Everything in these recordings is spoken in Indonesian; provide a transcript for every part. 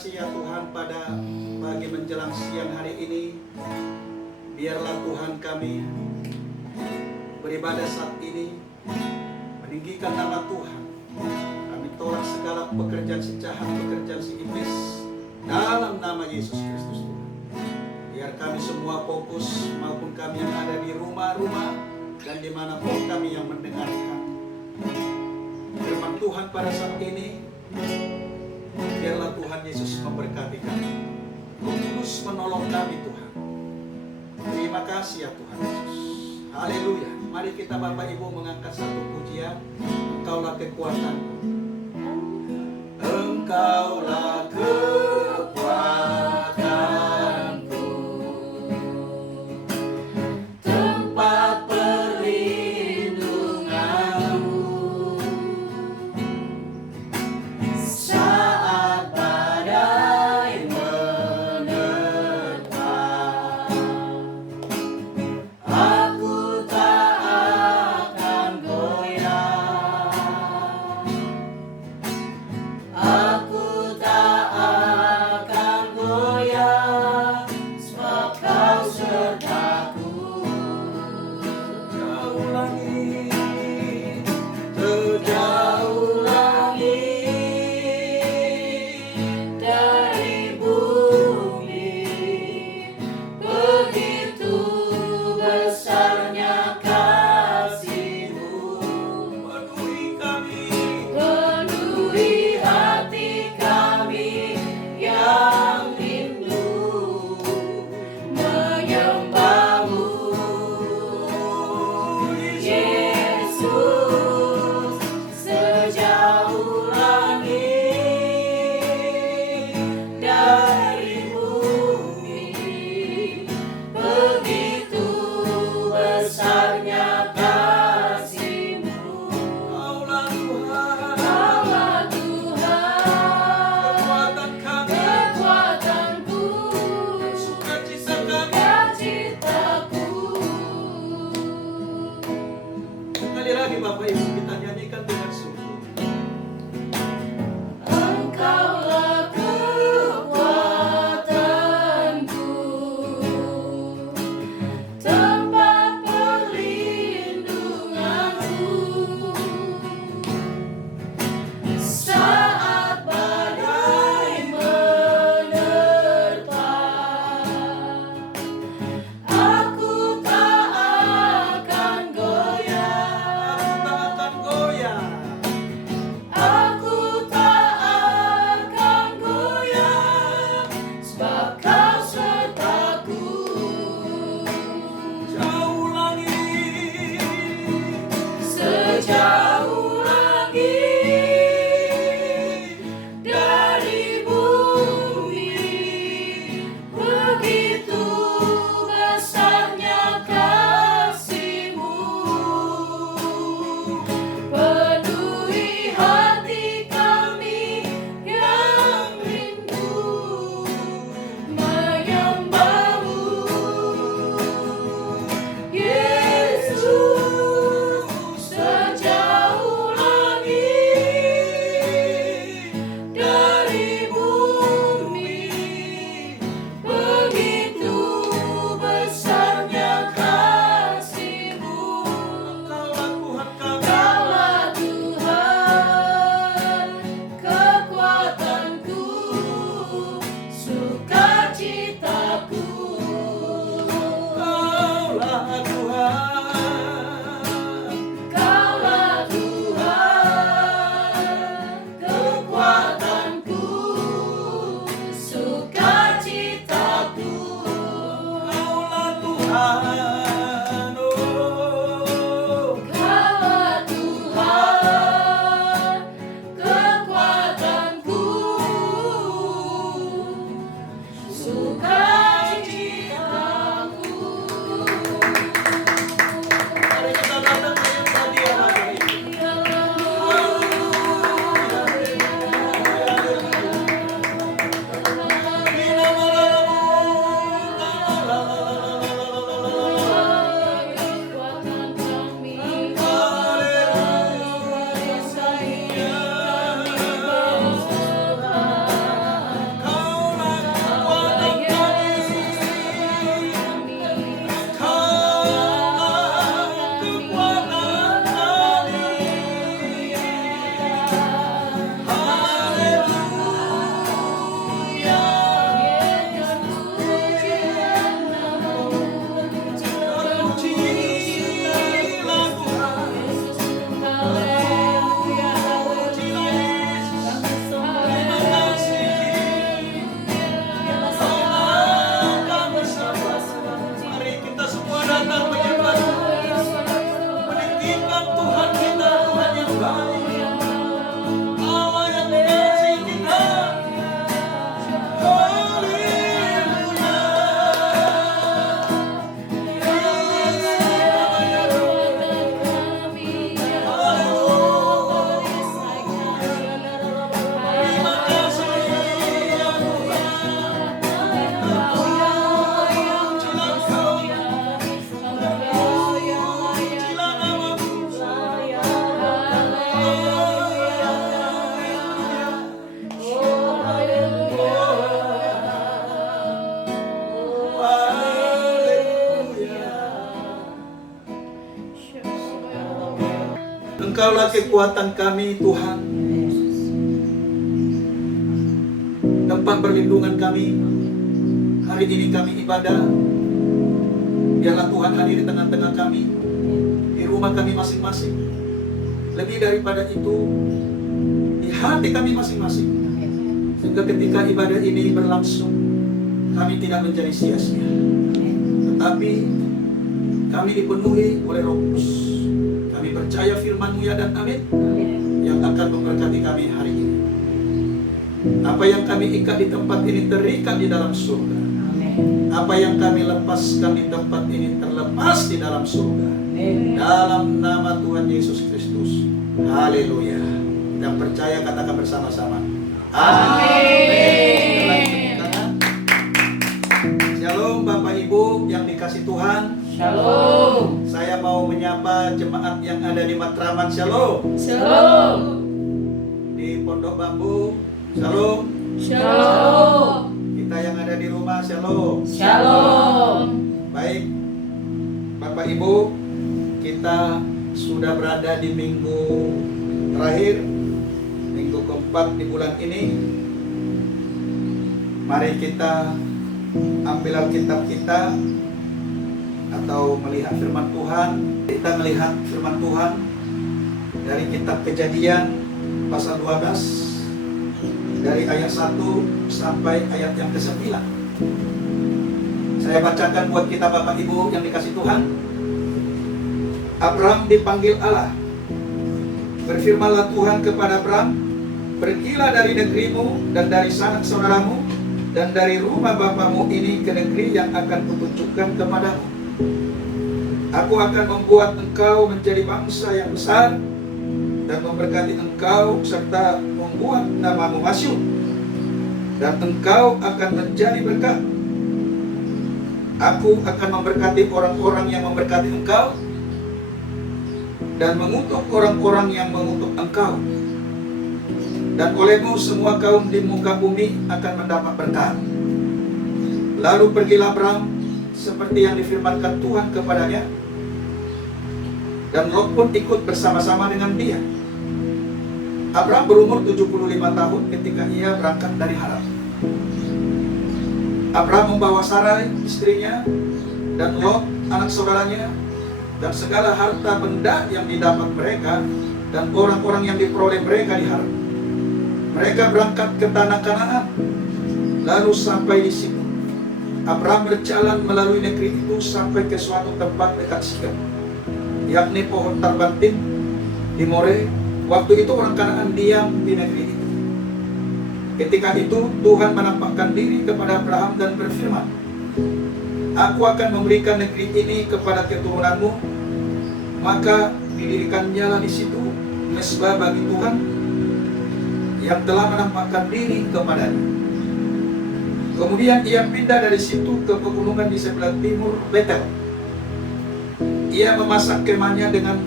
kasih ya Tuhan pada pagi menjelang siang hari ini. Biarlah Tuhan kami beribadah saat ini meninggikan nama Tuhan. Kami tolak segala pekerjaan si jahat, pekerjaan si iblis dalam nama Yesus Kristus Tuhan. Biar kami semua fokus maupun kami yang ada di rumah-rumah dan dimanapun kami yang mendengarkan firman Tuhan pada saat ini. Biarlah Tuhan Yesus memberkati kami, terus menolong kami Tuhan. Terima kasih ya Tuhan Yesus. Haleluya. Mari kita Bapak Ibu mengangkat satu pujian. Engkaulah kekuatanku. Engkaulah kekuatanku, tempat perlindunganku saat badai menerpa. Aku tak akan goyah, aku tak akan goyah, sebab Kau sertaku. Jauh langit, terjauh langit dari bumi, begitu besarnya kasih-Mu. Penuhi kami, penuhi hati kami yang rindu menyembah-Mu. Yesus, sejauh langit dari bumi, begitu besarnya kasih-Mu. Kaulah Tuhan, Kaulah Tuhan, kekuatan kami, kekuatanku, sukacita kami, sukacitaku. Sekali lagi Bapak Ibu kita nyanyikan dengan sungguh. Engkaulah kekuatanku, tempat perlindunganku saat badai menerpa. Aku tak akan goyah, aku tak akan goyah, sebab Kau sertaku. Jauh langit, sejauh langit dari bumi, begitu besarnya kasih-Mu. Penuhi hati kami yang rindu menyembah-Mu. Yesus, sejauh langit dari bumi, begitu besarnya kasih-Mu. Kaulah Tuhan, kekuatanku, sukacitaku. Kaulah Tuhan, kekuatanku, sukacitaku. Kaulah Tuhan, oh. Kaulah Tuhan, kekuatanku, sukacitaku. Mari kita datang menyembah Dia hari ini. Haleluya. Engkaulah kekuatan kami Tuhan, tempat perlindungan kami. Hari ini kami ibadah, biarlah Tuhan hadir di tengah-tengah kami, di rumah kami masing-masing. Lebih daripada itu, di hati kami masing-masing. Sehingga ketika ibadah ini berlangsung, kami tidak menjadi sia-sia, tetapi kami dipenuhi oleh Roh Kudus. Kami percaya firman-Mu ya dan amin, yang akan memberkati kami hari ini. Apa yang kami ikat di tempat ini terikat di dalam surga. Apa yang kami lepaskan di tempat ini terlepas di dalam surga. Dalam nama Tuhan Yesus Kristus. Haleluya. Dan percaya katakan bersama-sama. Amin. Shalom Bapak Ibu yang dikasih Tuhan. Shalom. Saya mau menyapa jemaat yang ada di Matraman. Shalom. Shalom. Di Pondok Bambu. Shalom. Shalom. Kita yang ada di rumah. Shalom. Shalom. Baik Bapak Ibu, kita sudah berada di minggu terakhir, minggu keempat di bulan ini. Mari kita ambil Alkitab kita atau melihat firman Tuhan. Kita melihat firman Tuhan dari kitab Kejadian pasal 12 dari ayat 1 sampai ayat yang ke-9. Saya bacakan buat kita Bapak Ibu yang dikasih Tuhan. Abraham dipanggil Allah. Berfirmanlah Tuhan kepada Abraham, pergilah dari negerimu dan dari sanak saudaramu dan dari rumah bapamu ini ke negeri yang akan kutunjukkan kepadamu. Aku akan membuat engkau menjadi bangsa yang besar dan memberkati engkau serta membuat namamu masyhur, dan engkau akan menjadi berkat. Aku akan memberkati orang-orang yang memberkati engkau dan mengutuk orang-orang yang mengutuk engkau. Dan olehmu semua kaum di muka bumi akan mendapat berkat. Lalu pergilah Abraham seperti yang difirmankan Tuhan kepadanya, dan Lot pun ikut bersama-sama dengan dia. Abraham berumur 75 tahun ketika ia berangkat dari Haran. Abraham membawa Sarai istrinya dan Lot anak saudaranya dan segala harta benda yang didapat mereka dan orang-orang yang diperoleh mereka di Haran. Mereka berangkat ke tanah Kanaan. Lalu sampai di situ, Abraham berjalan melalui negeri itu sampai ke suatu tempat dekat Sikem, yakni pohon tarbantin di More. Waktu itu orang Kanaan diam di negeri itu. Ketika itu Tuhan menampakkan diri kepada Abraham dan berfirman, Aku akan memberikan negeri ini kepada keturunanmu. Maka didirikannya di situ mezbah bagi Tuhan yang telah menampakkan diri kepadanya. Kemudian ia pindah dari situ ke pegunungan di sebelah timur Betel. Ia memasang kemahnya dengan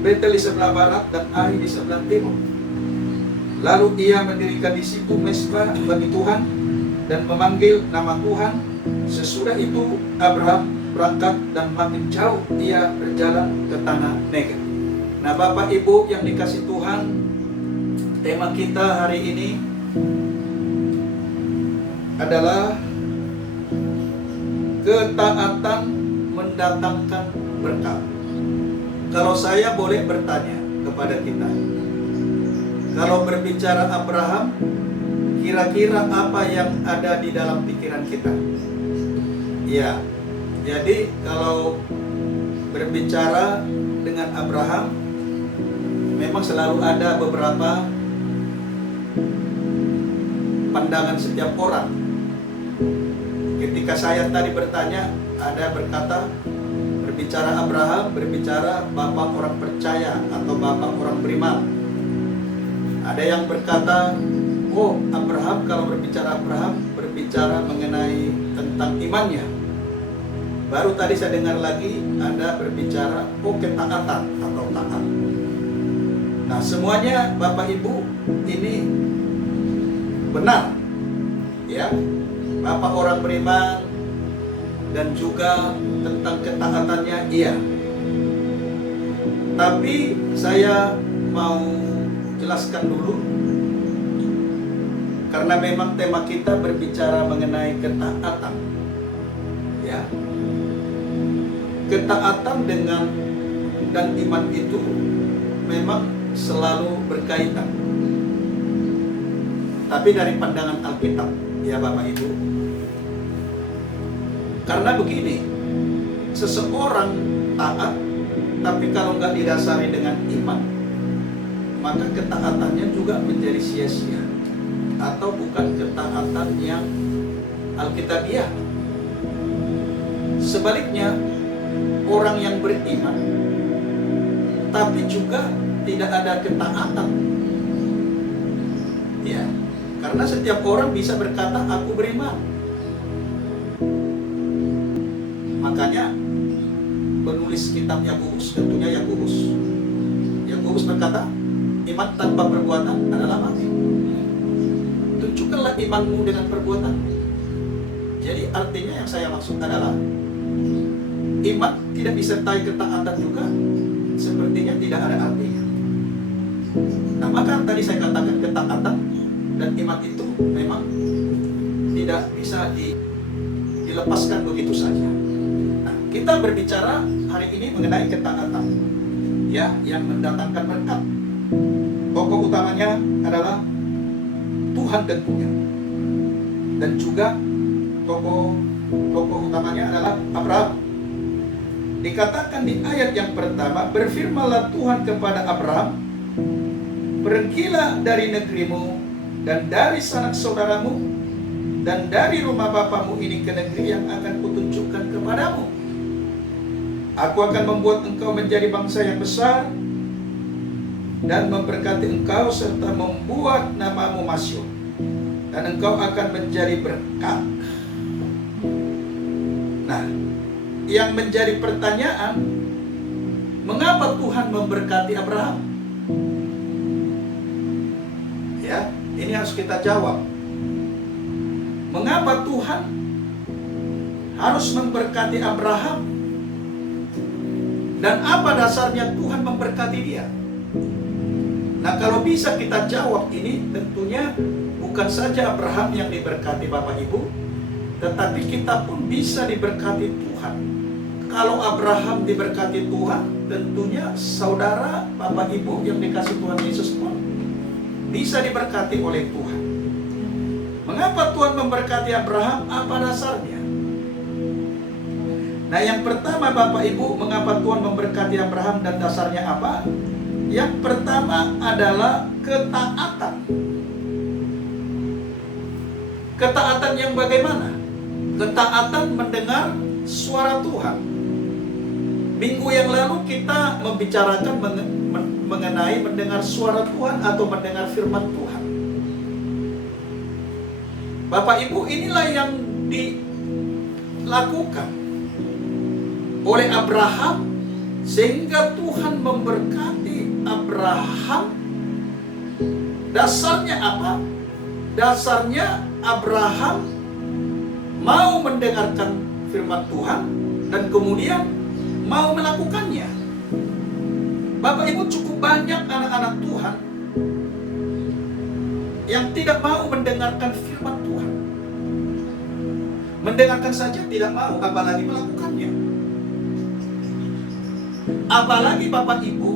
Betel di sebelah barat dan Ai di sebelah timur. Lalu ia mendirikan di situ mezbah bagi Tuhan dan memanggil nama Tuhan. Sesudah itu Abraham berangkat dan makin jauh ia berjalan ke tanah Negev. Nah Bapak Ibu yang dikasih Tuhan, tema kita hari ini adalah ketaatan mendatangkan berkat. Kalau saya boleh bertanya kepada kita, kalau berbicara Abraham, kira-kira apa yang ada di dalam pikiran kita? Ya, jadi kalau berbicara dengan Abraham, memang selalu ada beberapa pandangan setiap orang. Ketika saya tadi bertanya, ada berkata, berbicara Abraham, berbicara bapak orang percaya atau bapak orang beriman. Ada yang berkata, oh Abraham, kalau berbicara Abraham, berbicara mengenai tentang imannya. Baru tadi saya dengar lagi ada berbicara, oh ketaatan atau taat. Nah semuanya Bapak Ibu ini benar, ya. Bapak orang beriman dan juga tentang ketaatannya iya. Tapi saya mau jelaskan dulu, karena memang tema kita berbicara mengenai ketaatan. Ya, ketaatan dengan dan iman itu memang selalu berkaitan. Tapi dari pandangan Alkitab, ya Bapak Ibu. Karena begini, seseorang taat, tapi kalau nggak didasari dengan iman, maka ketaatannya juga menjadi sia-sia. Atau bukan ketaatan yang Alkitabiah. Sebaliknya, orang yang beriman, tapi juga tidak ada ketaatan. Ya, karena setiap orang bisa berkata, aku beriman. Makanya penulis kitab Yakobus, tentunya Yakobus berkata, iman tanpa perbuatan adalah mati. Tunjukkanlah imanmu dengan perbuatan. Jadi artinya yang saya maksud adalah iman tidak disertai ketaatan juga, sepertinya tidak ada artinya. Nah, maka tadi saya katakan ketaatan dan iman itu memang tidak bisa dilepaskan begitu saja. Nah, kita berbicara hari ini mengenai ketaatan, ya, yang mendatangkan berkat. Pokok utamanya adalah Tuhan tentunya, dan juga tokoh utamanya adalah Abraham. Dikatakan di ayat yang pertama, berfirmanlah Tuhan kepada Abraham, pergilah dari negerimu dan dari sanak saudaramu dan dari rumah bapamu ini ke negeri yang akan kutunjukkan kepadamu. Aku akan membuat engkau menjadi bangsa yang besar dan memberkati engkau serta membuat namamu masyhur, dan engkau akan menjadi berkat. Nah, yang menjadi pertanyaan, mengapa Tuhan memberkati Abraham? Ya, ini harus kita jawab. Mengapa Tuhan harus memberkati Abraham? Dan apa dasarnya Tuhan memberkati dia? Nah, kalau bisa kita jawab ini, tentunya bukan saja Abraham yang diberkati Bapak Ibu, tetapi kita pun bisa diberkati Tuhan. Kalau Abraham diberkati Tuhan, tentunya saudara, Bapak Ibu yang dikasih Tuhan Yesus pun bisa diberkati oleh Tuhan. Mengapa Tuhan memberkati Abraham? Apa dasarnya? Nah, yang pertama Bapak Ibu, mengapa Tuhan memberkati Abraham dan dasarnya apa? Yang pertama adalah ketaatan. Ketaatan yang bagaimana? Ketaatan mendengar suara Tuhan. Minggu yang lalu kita membicarakan mengenai mendengar suara Tuhan atau mendengar firman Tuhan. Bapak Ibu, inilah yang dilakukan oleh Abraham sehingga Tuhan memberkati Abraham. Dasarnya apa? Dasarnya Abraham mau mendengarkan firman Tuhan dan kemudian mau melakukannya. Bapak Ibu, cukup banyak anak-anak Tuhan yang tidak mau mendengarkan firman Tuhan. Mendengarkan saja tidak mau, apalagi melakukannya. Apalagi Bapak Ibu,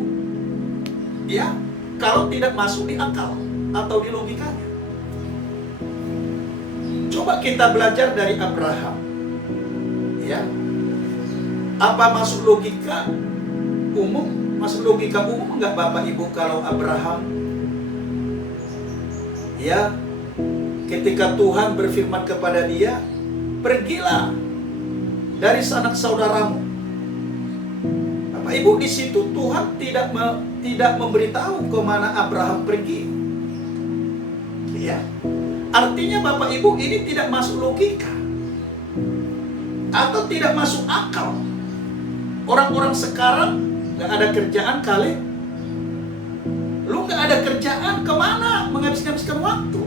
ya, kalau tidak masuk di akal atau di logikanya. Coba kita belajar dari Abraham. Ya. Apa masuk logika umum? Masuk logika umum enggak Bapak Ibu kalau Abraham, ya, ketika Tuhan berfirman kepada dia, pergilah dari sanak saudaramu. Bapak Ibu, di situ Tuhan tidak memberitahu kemana Abraham pergi. Ya. Artinya Bapak Ibu, ini tidak masuk logika atau tidak masuk akal. Orang-orang sekarang gak ada kerjaan kali. Lu gak ada kerjaan, kemana menghabiskan waktu?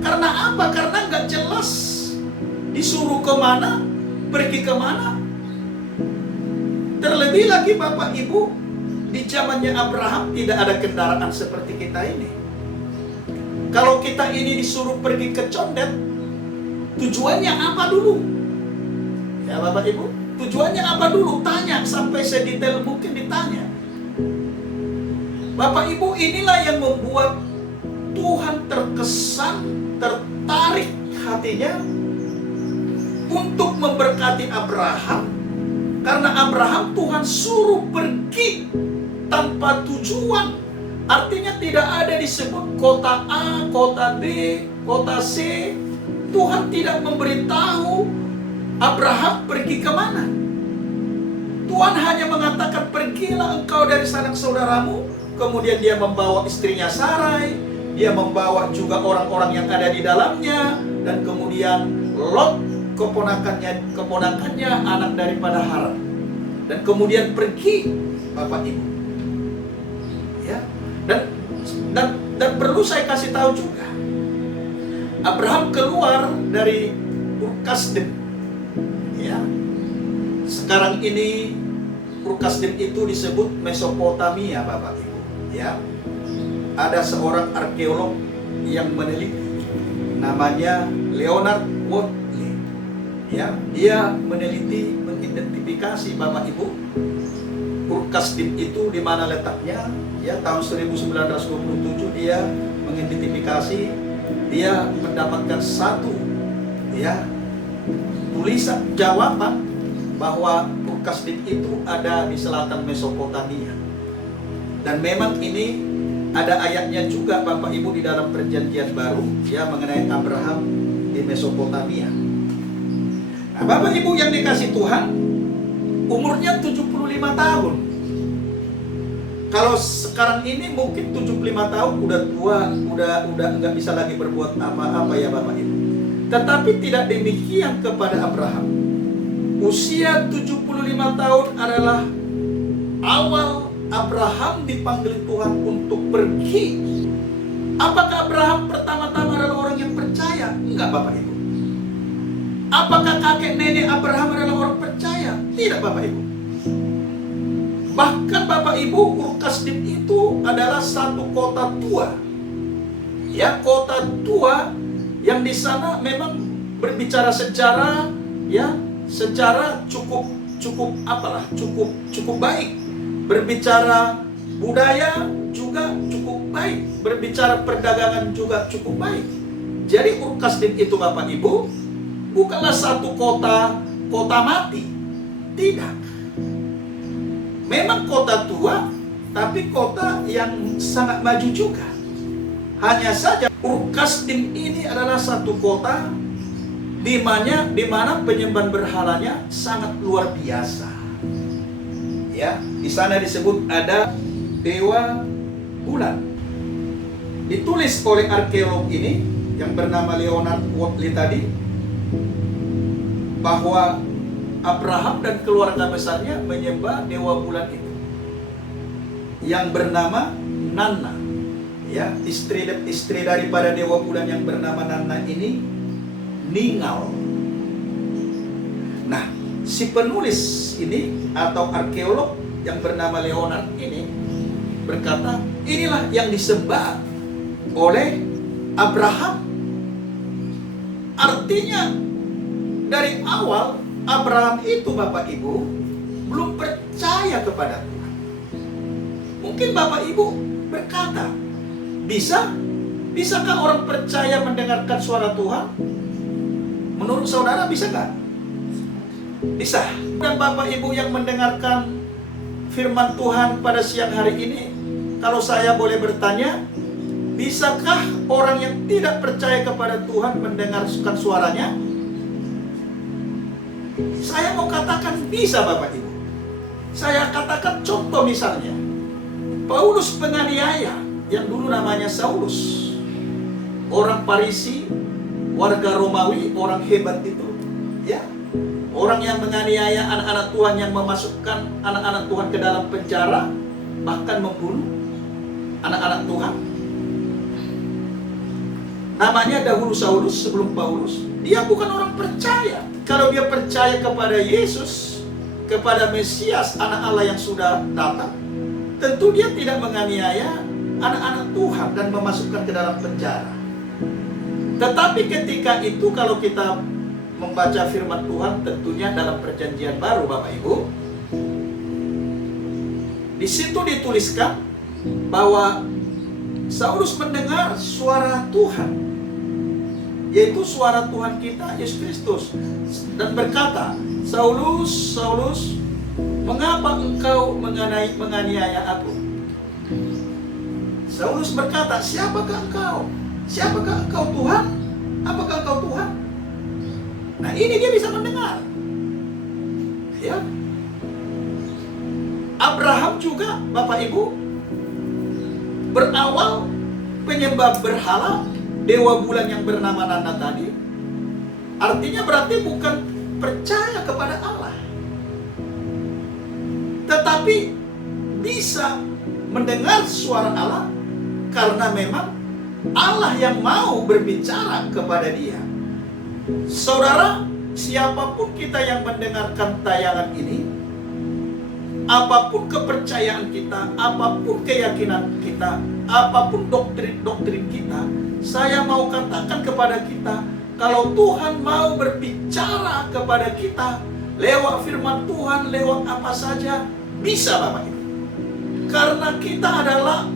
Karena apa? Karena gak jelas disuruh kemana, pergi kemana. Terlebih lagi Bapak Ibu, di zamannya Abraham tidak ada kendaraan seperti kita ini. Kalau kita ini disuruh pergi ke Condet, tujuannya apa dulu? Ya Bapak Ibu, tujuannya apa dulu? Tanya sampai sedetail mungkin ditanya. Bapak Ibu, inilah yang membuat Tuhan terkesan, tertarik hatinya untuk memberkati Abraham. Karena Abraham Tuhan suruh pergi tanpa tujuan. Artinya tidak ada disebut kota A, kota B, kota C. Tuhan tidak memberitahu Abraham pergi kemana. Tuhan hanya mengatakan, pergilah engkau dari sanak saudaramu. Kemudian dia membawa istrinya Sarai, dia membawa juga orang-orang yang ada di dalamnya, dan kemudian Lot, keponakannya anak daripada Haran, dan kemudian pergi Bapak Ibu. Ya, dan perlu saya kasih tahu juga, Abraham keluar dari Ur Kasdim. Ya, sekarang ini Ur Kasdim itu disebut Mesopotamia, Bapak Ibu. Ya, ada seorang arkeolog yang meneliti, namanya Leonard Wood. Ya, dia meneliti, mengidentifikasi Bapak Ibu, Ur Kasdim itu di mana letaknya. Ya, tahun 1927 dia mengidentifikasi, dia mendapatkan satu tulisan jawaban bahwa Ur Kasdim itu ada di selatan Mesopotamia. Dan memang ini ada ayatnya juga Bapak Ibu di dalam Perjanjian Baru, ya, mengenai Abraham di Mesopotamia. Nah, Bapak Ibu yang dikasih Tuhan, umurnya 75 tahun. Kalau sekarang ini mungkin 75 tahun udah tua, udah nggak bisa lagi berbuat apa-apa ya Bapak Ibu. Tetapi tidak demikian kepada Abraham. Usia 75 tahun adalah awal Abraham dipanggil Tuhan untuk pergi. Apakah Abraham pertama-tama adalah orang yang percaya? Enggak Bapak Ibu. Apakah kakek nenek Abraham adalah orang percaya? Tidak Bapak Ibu. Bahkan Bapak Ibu, Ur Kasdim itu adalah satu kota tua. Ya, kota tua yang di sana memang berbicara sejarah, ya, sejarah cukup baik. Berbicara budaya juga cukup baik. Berbicara perdagangan juga cukup baik. Jadi Ur Kasdim itu Bapak Ibu bukanlah satu kota mati. Tidak. Memang kota tua, tapi kota yang sangat maju juga. Hanya saja Ur Kasdim ini adalah satu kota di mana penyembahan berhalanya sangat luar biasa. Ya, di sana disebut ada dewa bulan. Ditulis oleh arkeolog ini yang bernama Leonard Woodley tadi, bahwa Abraham dan keluarga besarnya menyembah dewa bulan itu yang bernama Nanna. Ya, istri daripada dewa bulan yang bernama Nanna ini Ningal. Nah, si penulis ini atau arkeolog yang bernama Leonard ini berkata, inilah yang disembah oleh Abraham. Artinya dari awal Abraham itu Bapak Ibu belum percaya kepada Tuhan. Mungkin Bapak Ibu berkata, bisakah orang percaya mendengarkan suara Tuhan? Menurut saudara bisa nggak? Bisa. Dan Bapak Ibu yang mendengarkan firman Tuhan pada siang hari ini, kalau saya boleh bertanya, bisakah orang yang tidak percaya kepada Tuhan mendengarkan suaranya? Saya mau katakan bisa Bapak Ibu. Saya katakan contoh misalnya, Paulus penganiaya yang dulu namanya Saulus, orang Parisi, warga Romawi, orang hebat itu, ya, orang yang menganiaya anak-anak Tuhan, yang memasukkan anak-anak Tuhan ke dalam penjara, bahkan membunuh anak-anak Tuhan. Namanya dahulu Saulus sebelum Paulus. Dia bukan orang percaya. Kalau dia percaya kepada Yesus, kepada Mesias, anak Allah yang sudah datang, tentu dia tidak menganiaya anak-anak Tuhan dan memasukkan ke dalam penjara. Tetapi ketika itu kalau kita membaca firman Tuhan, tentunya dalam perjanjian baru Bapak Ibu, di situ dituliskan bahwa Saulus mendengar suara Tuhan, yaitu suara Tuhan kita Yesus Kristus, dan berkata, Saulus, Saulus, mengapa engkau menganiaya aku? Saulus berkata, siapakah engkau? Siapakah engkau Tuhan? Apakah engkau Tuhan? Nah, ini dia bisa mendengar. Ya. Abraham juga, Bapak Ibu, berawal penyembah berhala, dewa bulan yang bernama Nana tadi. Artinya berarti bukan percaya kepada Allah, tetapi bisa mendengar suara Allah karena memang Allah yang mau berbicara kepada dia. Saudara, siapapun kita yang mendengarkan tayangan ini, apapun kepercayaan kita, apapun keyakinan kita, apapun doktrin kita, saya mau katakan kepada kita, kalau Tuhan mau berbicara kepada kita lewat firman Tuhan, lewat apa saja, bisa Bapak Ibu. Karena kita adalah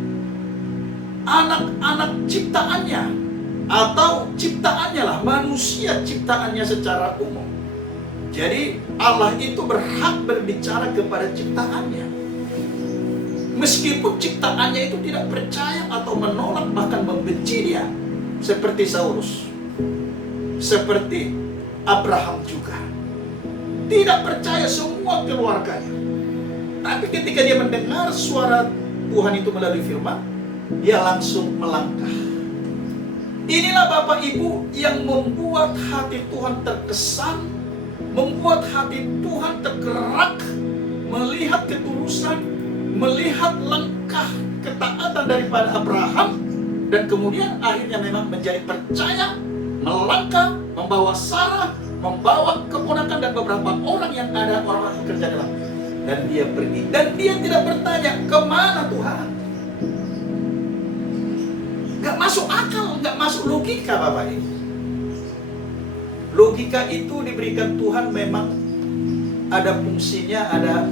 anak-anak ciptaannya, atau ciptaannya lah, manusia ciptaannya secara umum. Jadi Allah itu berhak berbicara kepada ciptaannya, meskipun ciptaannya itu tidak percaya atau menolak, bahkan membenci dia, seperti Saulus, seperti Abraham juga tidak percaya semua keluarganya. Tapi ketika dia mendengar suara Tuhan itu melalui firman, dia langsung melangkah. Inilah Bapak Ibu yang membuat hati Tuhan terkesan, membuat hati Tuhan tergerak, melihat ketulusan, melihat langkah ketaatan daripada Abraham, dan kemudian akhirnya memang menjadi percaya, melangkah, membawa Sarah, membawa keponakan dan beberapa orang yang ada, orang-orang yang kerja dalam. Dan dia pergi, dan dia tidak bertanya, kemana Tuhan? Gak masuk akal, gak masuk logika Bapak Ibu. Logika itu diberikan Tuhan, memang ada fungsinya, ada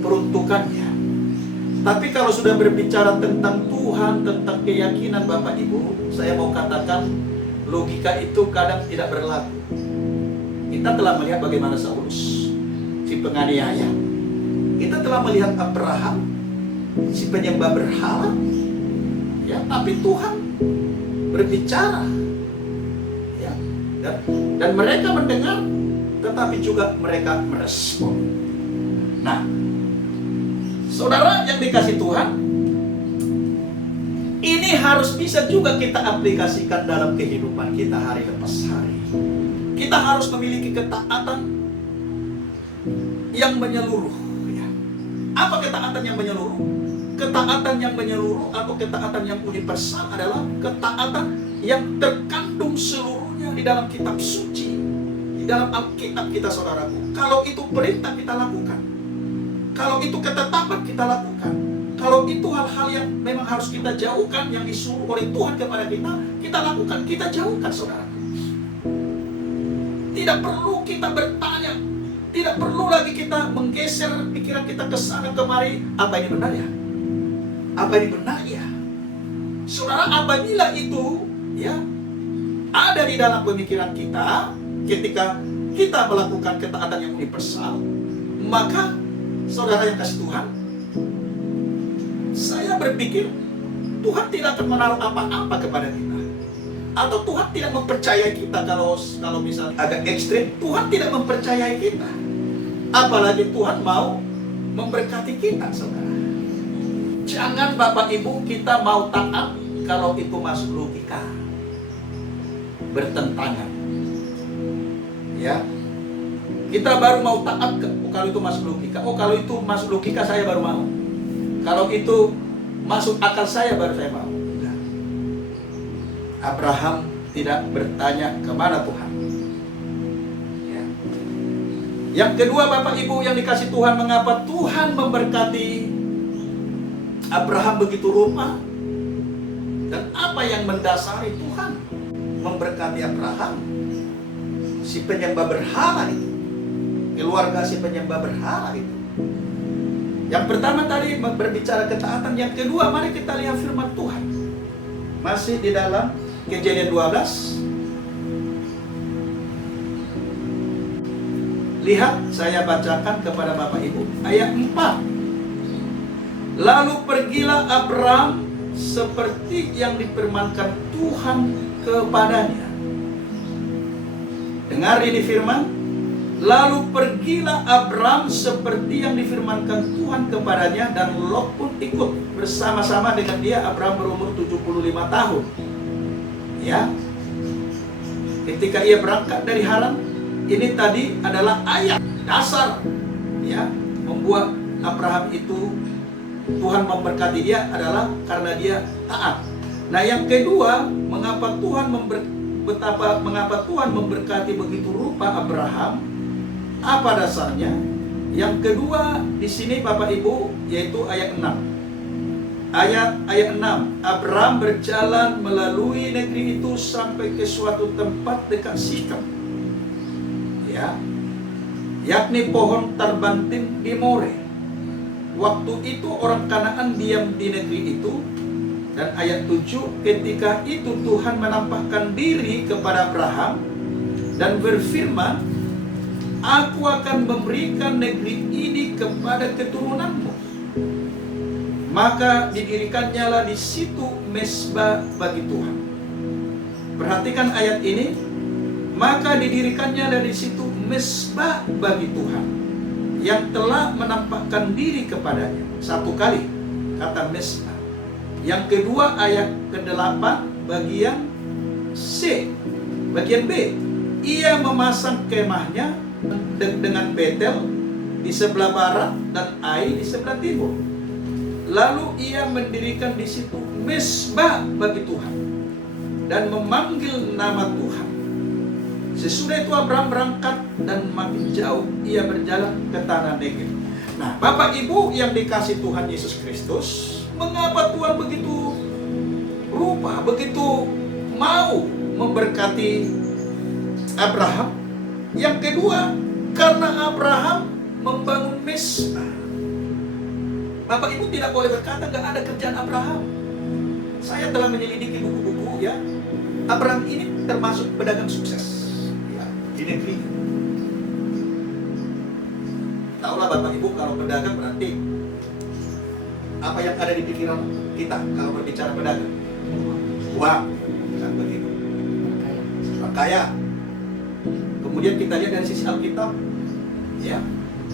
peruntukannya. Tapi kalau sudah berbicara tentang Tuhan, tentang keyakinan Bapak Ibu, saya mau katakan logika itu kadang tidak berlaku. Kita telah melihat bagaimana Saulus, si penganiaya. Kita telah melihat Abraham, si penyembah berhala. Ya, tapi Tuhan berbicara, ya, dan mereka mendengar, tetapi juga mereka merespon. Nah, saudara yang dikasih Tuhan, ini harus bisa juga kita aplikasikan dalam kehidupan kita hari lepas hari. Kita harus memiliki ketaatan yang menyeluruh. Ya. Apa ketaatan yang menyeluruh? Ketaatan yang menyeluruh atau ketaatan yang universal adalah ketaatan yang terkandung seluruhnya di dalam kitab suci, di dalam Alkitab kita, saudaraku. Kalau itu perintah, kita lakukan. Kalau itu ketetapan, kita lakukan. Kalau itu hal-hal yang memang harus kita jauhkan, yang disuruh oleh Tuhan kepada kita lakukan, kita jauhkan, saudaraku. Tidak perlu kita bertanya, tidak perlu lagi kita menggeser pikiran kita ke sana kemari, apa ini benar ya? Apa ini benar ya? Saudara, apabila itu ya ada di dalam pemikiran kita, ketika kita melakukan ketaatan yang universal, maka saudara yang kasih Tuhan, saya berpikir Tuhan tidak akan menaruh apa-apa kepada kita, atau Tuhan tidak mempercayai kita. Kalau misalnya agak ekstrim, Tuhan tidak mempercayai kita, apalagi Tuhan mau memberkati kita, saudara. Jangan Bapak Ibu kita mau taat kalau itu masuk logika, bertentangan. Ya, kita baru mau taat kalau itu masuk logika. Oh, kalau itu masuk logika saya baru mau. Kalau itu masuk akal saya baru saya mau. Enggak. Abraham tidak bertanya kemana Tuhan. Ya. Yang kedua Bapak Ibu yang dikasih Tuhan, mengapa Tuhan memberkati Abraham begitu rupa. Dan apa yang mendasari Tuhan memberkati Abraham? Si penyembah berhala itu, keluarga si penyembah berhala itu. Yang pertama tadi berbicara ketaatan, yang kedua mari kita lihat firman Tuhan. Masih di dalam Kejadian 12. Lihat, saya bacakan kepada Bapak Ibu ayat 4. Lalu pergilah Abraham seperti yang difirmankan Tuhan kepadanya. Dengar ini firman. Lalu pergilah Abraham seperti yang difirmankan Tuhan kepadanya, dan Lot pun ikut bersama-sama dengan dia. Abraham berumur 75 tahun. Ya. Ketika ia berangkat dari Haran, ini tadi adalah ayat dasar ya, membuat Abraham itu Tuhan memberkati dia adalah karena dia taat. Nah, yang kedua, mengapa Tuhan memberkati begitu rupa Abraham? Apa dasarnya? Yang kedua di sini Bapak Ibu, yaitu ayat 6. Ayat 6. Abraham berjalan melalui negeri itu sampai ke suatu tempat dekat Sikem. Ya. Yakni pohon terbantin di More. Waktu itu orang Kanaan diam di negeri itu. Dan ayat 7, ketika itu Tuhan menampakkan diri kepada Abraham dan berfirman, Aku akan memberikan negeri ini kepada keturunanmu. Maka didirikannya lah di situ mezbah bagi Tuhan. Perhatikan ayat ini. Maka didirikannya lah di situ mezbah bagi Tuhan, yang telah menampakkan diri kepadanya. Satu kali kata mezbah. Yang kedua ayat ke-8 bagian C. Bagian B. Ia memasang kemahnya dengan Betel di sebelah barat dan Ai di sebelah timur. Lalu ia mendirikan di situ mezbah bagi Tuhan dan memanggil nama Tuhan. Sesudah itu Abraham berangkat dan makin jauh ia berjalan ke tanah Negev. Nah, Bapak Ibu yang dikasih Tuhan Yesus Kristus, mengapa Tuhan begitu rupa, begitu mau memberkati Abraham? Yang kedua, karena Abraham membangun mezbah. Bapak Ibu tidak boleh berkata nggak ada kerjaan Abraham. Saya telah menyelidiki buku-buku ya. Abraham ini termasuk pedagang sukses ya, di negeri. Tahulah Bapak Ibu, kalau pedagang berarti apa yang ada di pikiran kita kalau berbicara pedagang? Uang, kan begitu. Kaya. Kemudian kita lihat dari sisi Alkitab, ya,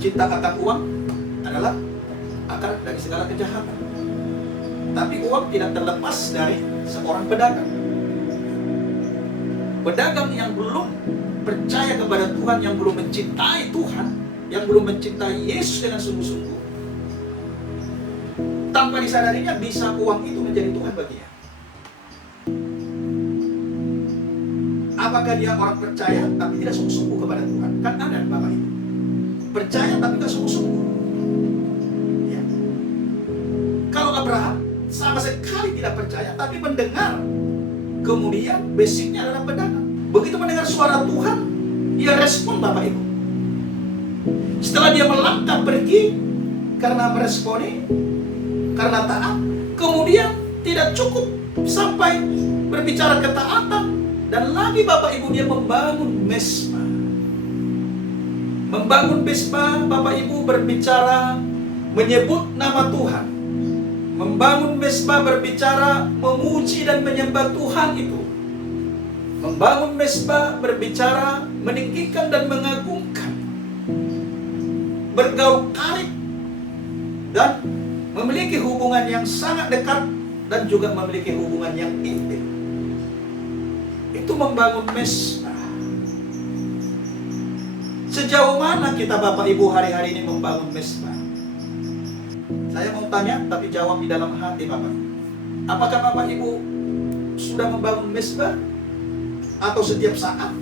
cinta akan uang adalah akar dari segala kejahatan. Tapi uang tidak terlepas dari seorang pedagang. Pedagang yang belum percaya kepada Tuhan, yang belum mencintai Tuhan, yang belum mencintai Yesus dengan sungguh-sungguh, tanpa disadarinya bisa uang itu menjadi Tuhan baginya. Apakah dia orang percaya tapi tidak sungguh-sungguh kepada Tuhan? Kan ada Bapak Ibu. Percaya tapi tidak sungguh-sungguh. Ya. Kalau Abraham sama sekali tidak percaya tapi mendengar, kemudian basicnya adalah pedagang. Begitu mendengar suara Tuhan, dia respon Bapak Ibu. Setelah dia melangkah pergi karena meresponi, karena taat, kemudian tidak cukup sampai berbicara ketaatan. Dan lagi Bapak Ibu, dia membangun mezbah. Membangun mezbah, Bapak Ibu, berbicara menyebut nama Tuhan. Membangun mezbah berbicara memuji dan menyembah Tuhan itu. Membangun mezbah berbicara meninggikan dan mengagungkan. Bergaul karib dan memiliki hubungan yang sangat dekat dan juga memiliki hubungan yang intim. Itu membangun mezbah. Sejauh mana kita Bapak Ibu hari-hari ini membangun mezbah? Saya mau tanya tapi jawab di dalam hati Bapak. Apakah Bapak Ibu sudah membangun mezbah? Atau setiap saat?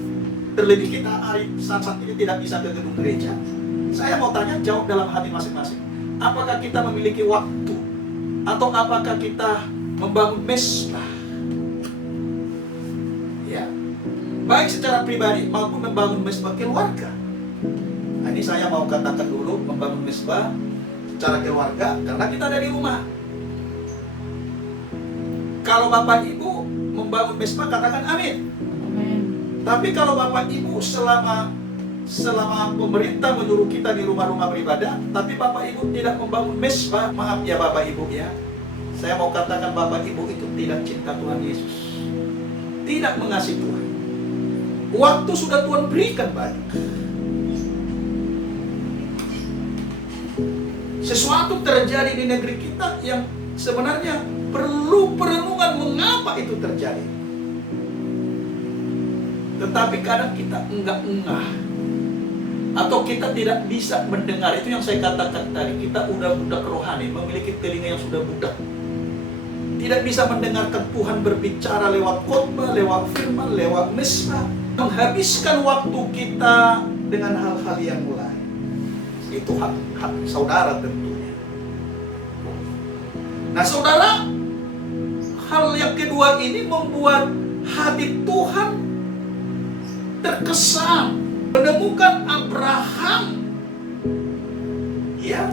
Terlebih kita hari saat ini tidak bisa ke gedung gereja. Saya mau tanya, jawab dalam hati masing-masing. Apakah kita memiliki waktu Atau apakah kita membangun mesbah? Ya, baik secara pribadi maupun membangun mesbah keluarga. Nah, ini saya mau katakan dulu, membangun mesbah secara keluarga karena kita ada di rumah. Kalau Bapak Ibu membangun mesbah, katakan amin. Amin. Tapi kalau Bapak Ibu selama pemerintah menyuruh kita di rumah-rumah beribadah, tapi Bapak Ibu tidak membangun mesbah, maaf ya Bapak Ibu ya, saya mau katakan Bapak Ibu itu tidak cinta Tuhan Yesus, tidak mengasihi Tuhan. Waktu sudah Tuhan berikan banyak. Sesuatu terjadi di negeri kita yang sebenarnya perlu perenungan mengapa itu terjadi. Tetapi kadang kita enggak-enggah, atau kita tidak bisa mendengar. Itu yang saya katakan tadi, kita udah budak rohani, memiliki telinga yang sudah budak, tidak bisa mendengarkan Tuhan berbicara lewat khotbah, lewat firman, lewat mesbah, menghabiskan waktu kita dengan hal-hal yang lain. Itu hak saudara tentunya. Nah saudara, hal yang kedua ini membuat hati Tuhan terkesan, menemukan Abraham, ya,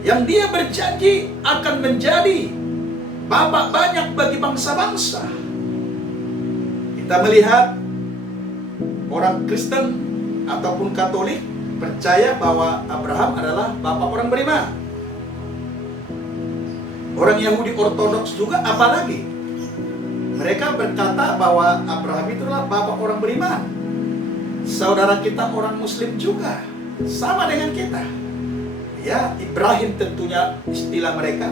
yang dia berjanji akan menjadi bapak banyak bagi bangsa-bangsa. Kita melihat orang Kristen ataupun Katolik percaya bahwa Abraham adalah bapak orang beriman. Orang Yahudi Ortodoks juga apalagi, mereka berkata bahwa Abraham itu adalah bapak orang beriman. Saudara kita orang Muslim juga sama dengan kita. Ya, Ibrahim tentunya istilah mereka.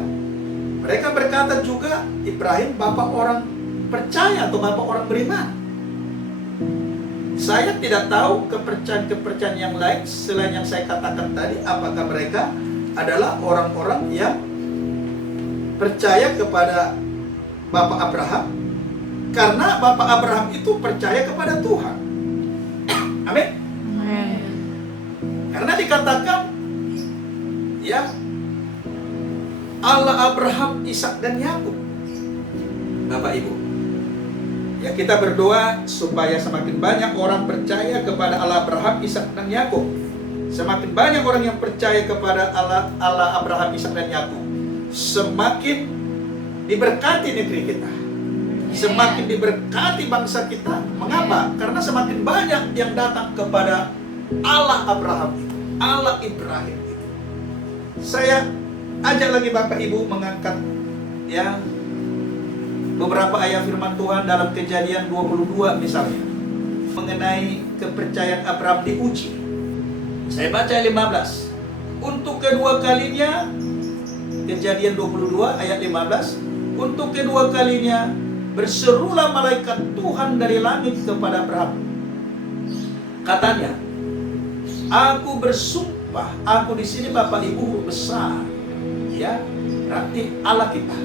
Mereka berkata juga Ibrahim bapak orang percaya atau bapak orang beriman. Saya tidak tahu kepercayaan yang lain selain yang saya katakan tadi, apakah mereka adalah orang-orang yang percaya kepada bapak Abraham karena bapak Abraham itu percaya kepada Tuhan. Amin. Amin. Karena dikatakan ya, Allah Abraham, Ishak dan Yakub. Bapak Ibu, ya kita berdoa supaya semakin banyak orang percaya kepada Allah Abraham, Ishak dan Yakub. Semakin banyak orang yang percaya kepada Allah Abraham, Ishak dan Yakub, semakin diberkati negeri kita, semakin diberkati bangsa kita. Mengapa? Karena semakin banyak yang datang kepada Allah Abraham itu, Allah Ibrahim itu. Saya ajak lagi Bapak Ibu mengangkat ya beberapa ayat firman Tuhan dalam Kejadian 22 misalnya, mengenai kepercayaan Abraham diuji. Saya baca 15. Untuk kedua kalinya, Kejadian 22 ayat 15, untuk kedua kalinya berserulah malaikat Tuhan dari langit kepada Abraham. Katanya, aku bersumpah, aku di sini Bapak Ibu besar, ya, berarti Allah kita.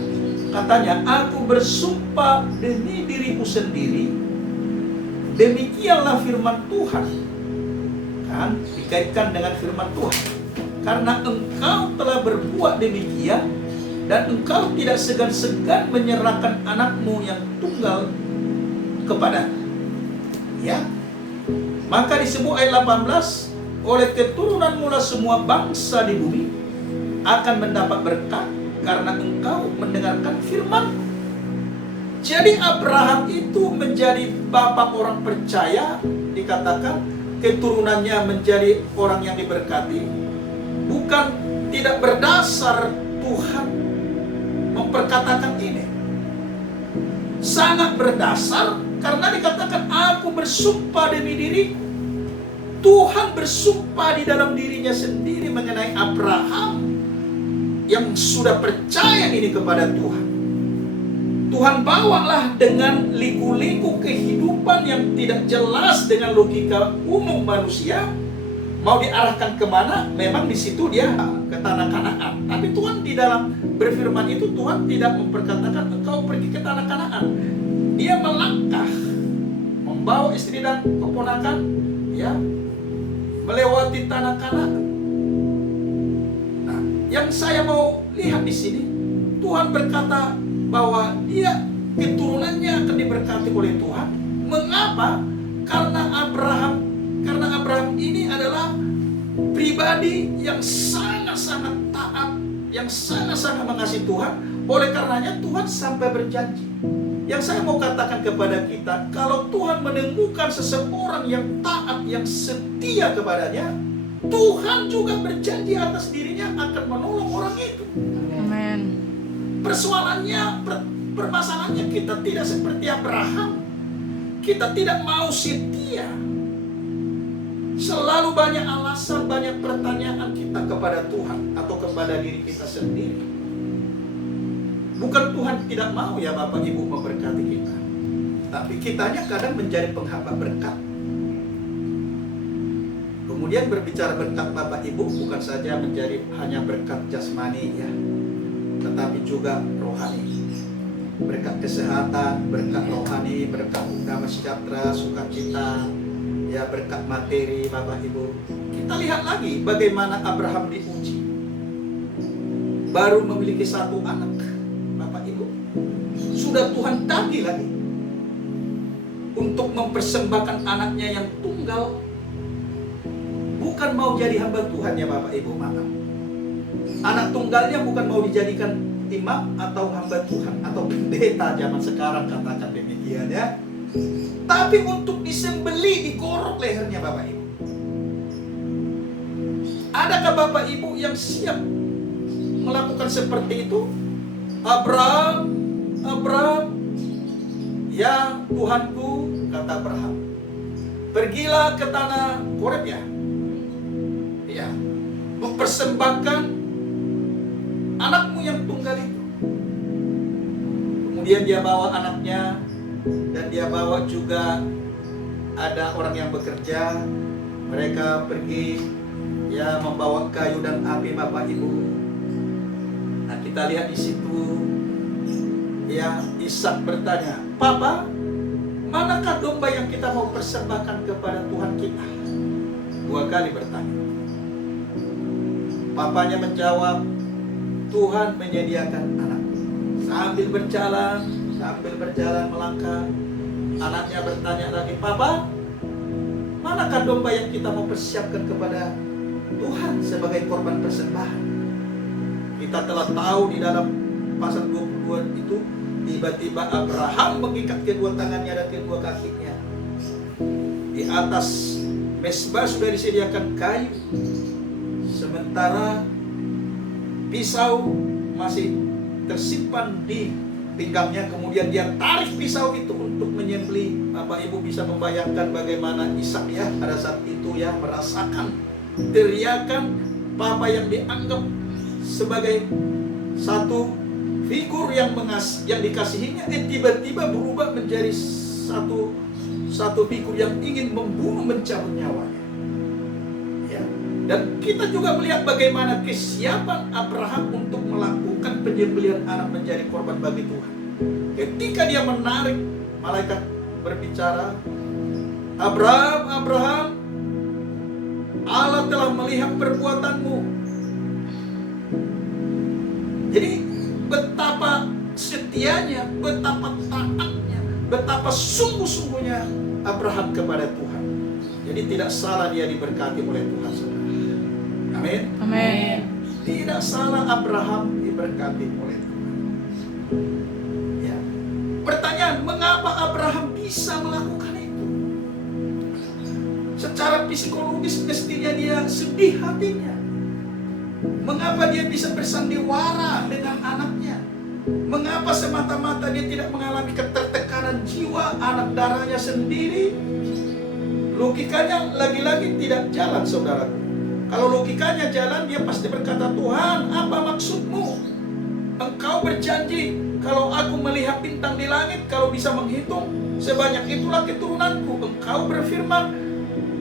Katanya, aku bersumpah demi diriku sendiri, demikianlah firman Tuhan. Kan dikaitkan dengan firman Tuhan. Karena engkau telah berbuat demikian, dan engkau tidak segan-segan menyerahkan anakmu yang tunggal kepada, ya. Maka disebut ayat 18, oleh keturunanmu lah semua bangsa di bumi akan mendapat berkat, karena engkau mendengarkan firman. Jadi Abraham itu menjadi bapak orang percaya, dikatakan keturunannya menjadi orang yang diberkati, bukan tidak berdasar Tuhan memperkatakan ini. Sangat berdasar, karena dikatakan aku bersumpah demi diri. Tuhan bersumpah di dalam dirinya sendiri mengenai Abraham yang sudah percaya ini kepada Tuhan. Tuhan bawalah dengan liku-liku kehidupan yang tidak jelas dengan logika umum manusia. Mau diarahkan kemana? Memang di situ dia ke tanah Kanaan. Tapi Tuhan di dalam berfirman itu, Tuhan tidak memperkatakan engkau pergi ke tanah Kanaan. Dia melangkah, membawa istri dan keponakan, ya, melewati tanah Kanaan. Yang saya mau lihat di sini, Tuhan berkata bahwa dia keturunannya akan diberkati oleh Tuhan. Mengapa? Karena Abraham ini adalah pribadi yang sangat-sangat taat, yang sangat-sangat mengasihi Tuhan. Oleh karenanya Tuhan sampai berjanji. Yang saya mau katakan kepada kita, kalau Tuhan menemukan seseorang yang taat, yang setia kepadanya, Tuhan juga berjanji atas dirinya akan menolong orang itu. Amin. Persoalannya, permasalahannya kita tidak seperti Abraham. Kita tidak mau setia. Selalu banyak alasan, banyak pertanyaan kita kepada Tuhan atau kepada diri kita sendiri. Bukan Tuhan tidak mau ya Bapak Ibu memberkati kita, tapi kitanya kadang menjadi penghambat berkat. Kemudian berbicara berkat Bapak Ibu bukan saja menjadi hanya berkat jasmani ya, tetapi juga rohani. Berkat kesehatan, berkat rohani, berkat damai sejahtera, sukacita, ya berkat materi Bapak Ibu. Kita lihat lagi bagaimana Abraham diuji. Baru memiliki satu anak. Bapak Ibu, sudah Tuhan tagih lagi untuk mempersembahkan anaknya yang tunggal. Bukan mau jadi hamba Tuhan ya Bapak Ibu, maaf. Anak tunggalnya bukan mau dijadikan imam atau hamba Tuhan atau pendeta zaman sekarang, katakan demikian ya. Tapi untuk disembeli, digorok lehernya Bapak Ibu. Adakah Bapak Ibu yang siap melakukan seperti itu? Abraham, ya Tuhanku, kata Abraham, pergilah ke tanah Koreb ya, mempersembahkan anakmu yang tunggal itu. Kemudian dia bawa anaknya, dan dia bawa juga ada orang yang bekerja. Mereka pergi ya membawa kayu dan api Bapak Ibu. Nah, kita lihat di situ ya, Ishak bertanya, "Papa, manakah domba yang kita mau persembahkan kepada Tuhan kita?" 2 kali bertanya. Papanya menjawab, "Tuhan menyediakan anak." Sambil berjalan melangkah, anaknya bertanya lagi, "Papa, manakah domba yang kita mau persiapkan kepada Tuhan sebagai korban persembahan?" Kita telah tahu di dalam pasal 22 itu, tiba-tiba Abraham mengikat kedua tangannya dan kedua kakinya. Di atas mezbah sudah disediakan kayu, sementara pisau masih tersimpan di pinggangnya. Kemudian dia tarik pisau itu untuk menyembelih. Bapak Ibu bisa membayangkan bagaimana Ishak ya pada saat itu ya merasakan teriakan papa yang dianggap sebagai satu figur yang dikasihinya, tiba-tiba berubah menjadi satu figur yang ingin membunuh, mencabut nyawanya. Ya. Dan kita juga melihat bagaimana kesiapan Abraham untuk melakukan penyembelihan anak menjadi korban bagi Tuhan. Ketika dia menarik, malaikat berbicara, Abraham, Allah telah melihat perbuatanmu." Jadi betapa setianya, betapa taatnya, betapa sungguh-sungguhnya Abraham kepada Tuhan. Jadi tidak salah dia diberkati oleh Tuhan, saudara. Amin. Amin. Tidak salah Abraham diberkati oleh Tuhan. Ya. Pertanyaan, mengapa Abraham bisa melakukan itu? Secara psikologis mestinya dia sedih hatinya. Mengapa dia bisa bersandiwara dengan anaknya? Mengapa semata-mata dia tidak mengalami ketertekanan jiwa, anak darahnya sendiri? Logikanya lagi-lagi tidak jalan, saudaraku. Kalau logikanya jalan, dia pasti berkata, "Tuhan, apa maksudmu? Engkau berjanji, kalau aku melihat bintang di langit, kalau bisa menghitung, sebanyak itulah keturunanku. Engkau berfirman,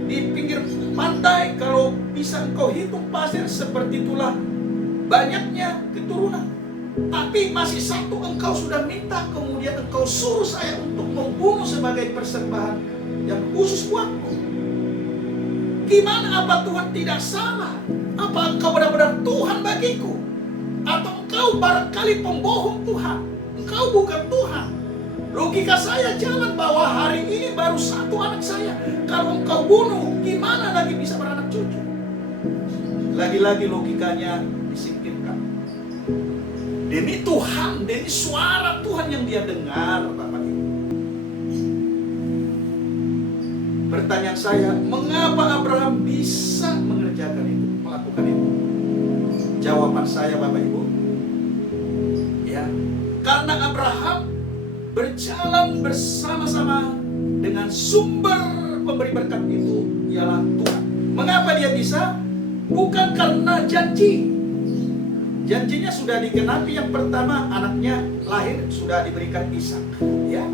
di pinggir pantai, kalau bisa engkau hitung pasir, seperti itulah banyaknya keturunan. Tapi masih satu engkau sudah minta, kemudian engkau suruh saya untuk membunuh sebagai persembahan yang khusus buatku. Gimana, apa Tuhan tidak salah? Apa engkau benar-benar Tuhan bagiku? Atau engkau engkau barangkali pembohong Tuhan. Engkau bukan Tuhan. Logika saya jalan bahwa hari ini baru satu anak saya. Kalau engkau bunuh, gimana lagi bisa beranak cucu? Lagi-lagi logikanya disingkirkan. Demi Tuhan, demi suara Tuhan yang dia dengar, Bapak Ibu. Pertanyaan saya, mengapa Abraham bisa mengerjakan itu, melakukan itu? Jawaban saya, Bapak Ibu, ya, karena Abraham berjalan bersama-sama dengan sumber pemberi berkat itu, ialah Tuhan. Mengapa dia bisa? Bukan karena janji. Janjinya sudah digenapi. Yang pertama, anaknya lahir, sudah diberikan Ishak, ya.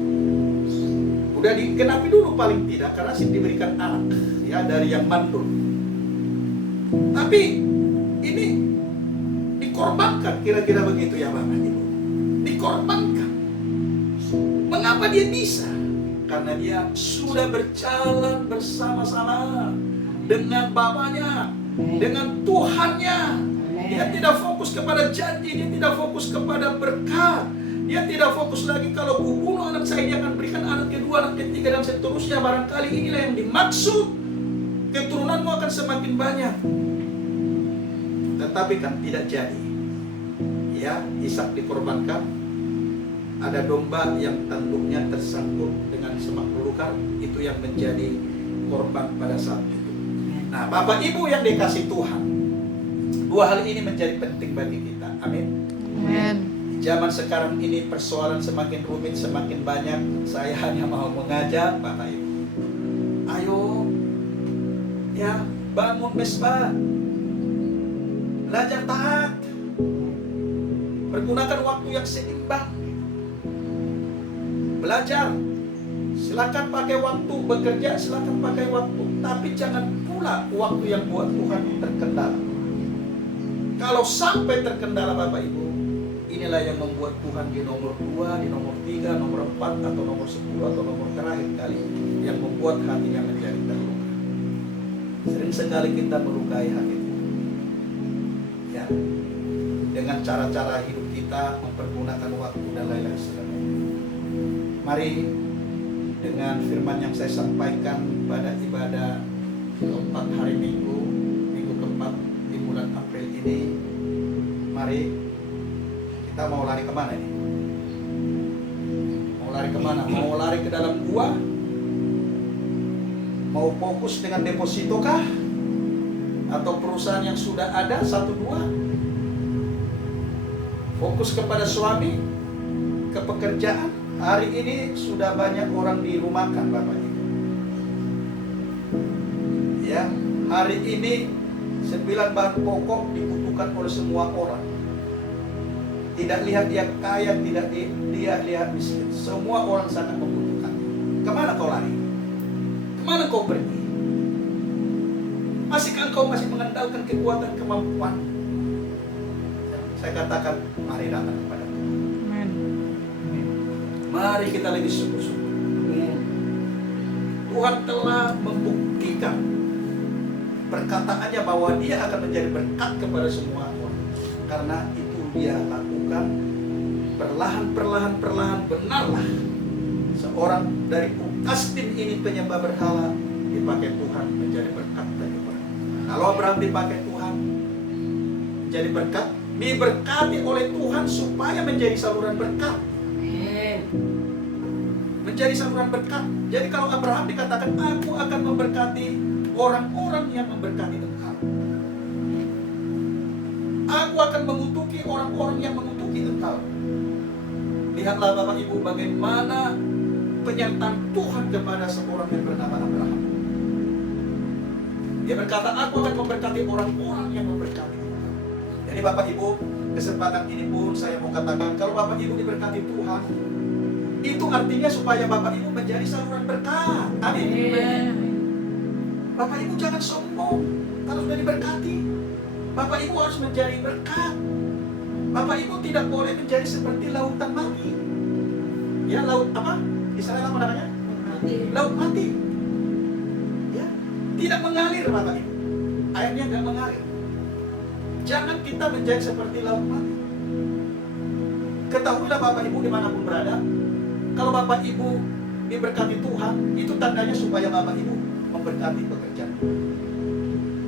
Udah digenapi dulu paling tidak, karena sih diberikan anak, ya, dari yang mandul. Tapi ini dikorbankan, kira-kira begitu ya Bapak Ibu. Dikorbankan. Mengapa dia bisa? Karena dia sudah berjalan bersama-sama dengan Bapaknya, dengan Tuhannya. Dia tidak fokus kepada janji, dia tidak fokus kepada berkat. Dia tidak fokus lagi kalau ku bunuh anak saya, dia akan berikan anak kedua, anak ketiga, dan seterusnya. Barangkali inilah yang dimaksud, keturunanmu akan semakin banyak. Tetapi kan tidak jadi. Ya, Ishak dikorbankan. Ada domba yang tanduknya tersangkut dengan semak belukar, itu yang menjadi korban pada saat itu. Nah, Bapak Ibu yang dikasih Tuhan, dua hal ini menjadi penting bagi kita. Amin. Amin. Zaman sekarang ini persoalan semakin rumit, semakin banyak. Saya hanya mau mengajak Bapak Ibu, ayo, ya, bangun mesbah, belajar taat, pergunakan waktu yang seimbang, belajar. Silakan pakai waktu bekerja, silakan pakai waktu, tapi jangan pula waktu yang buat Tuhan terkendala. Kalau sampai terkendala Bapak Ibu, inilah yang membuat Tuhan di nomor 2, di nomor 3, nomor 4, atau nomor 10, atau nomor terakhir kali, yang membuat hatinya menjadi terluka. Sering sekali kita melukai hati Tuhan, ya, dengan cara-cara hidup kita, mempergunakan waktu dan lain-lain sebagainya. Mari dengan firman yang saya sampaikan pada ibadah keempat hari Minggu keempat di bulan April ini, mari kita mau lari kemana ini? Mau lari kemana? Mau lari ke dalam gua? Mau fokus dengan deposito kah? Atau perusahaan yang sudah ada, 1-2? Fokus kepada suami, ke pekerjaan? Hari ini sudah banyak orang dirumahkan Bapak Ibu. Ya, hari ini 9 bahan pokok dibutuhkan oleh semua orang. Tidak lihat dia kaya, tidak dia lihat miskin. Semua orang sangat membutuhkan. Kemana kau lari? Kemana kau pergi? Masihkah engkau masih mengandalkan kekuatan kemampuan? Saya katakan, mari datang kepada Tuhan. Amin. Mari kita lebih sungguh-sungguh. Tuhan telah membuktikan perkataannya bahwa dia akan menjadi berkat kepada semua orang. Karena itu dia lakukan perlahan-perlahan benarlah. Seorang dari Ukastin ini penyembah berhala dipakai Tuhan menjadi berkat bagi orang. Kalau Abraham dipakai Tuhan menjadi berkat, diberkati oleh Tuhan supaya menjadi saluran berkat. Menjadi saluran berkat. Jadi kalau Abraham dikatakan, aku akan memberkati orang-orang yang memberkati engkau. Aku akan mengutuki orang-orang yang mengutuki engkau. Lihatlah Bapak Ibu bagaimana penyertaan Tuhan kepada seorang yang bernama Abraham. Dia berkata, aku akan memberkati orang-orang yang memberkati engkau. Jadi Bapak Ibu, kesempatan ini pun saya mau katakan, kalau Bapak Ibu diberkati Tuhan, itu artinya supaya Bapak Ibu menjadi saluran berkat. Amin. Bapak Ibu jangan sombong kalau sudah diberkati. Bapak Ibu harus menjadi berkat. Bapak Ibu tidak boleh menjadi seperti lautan mati. Ya, laut apa? Israel apa namanya? Laut mati. Ya, tidak mengalir Bapak Ibu. Airnya nggak mengalir. Jangan kita menjadi seperti laut mati. Ketahuilah Bapak Ibu dimanapun berada, kalau Bapak Ibu diberkati Tuhan, itu tandanya supaya Bapak Ibu memberkati pekerjaan.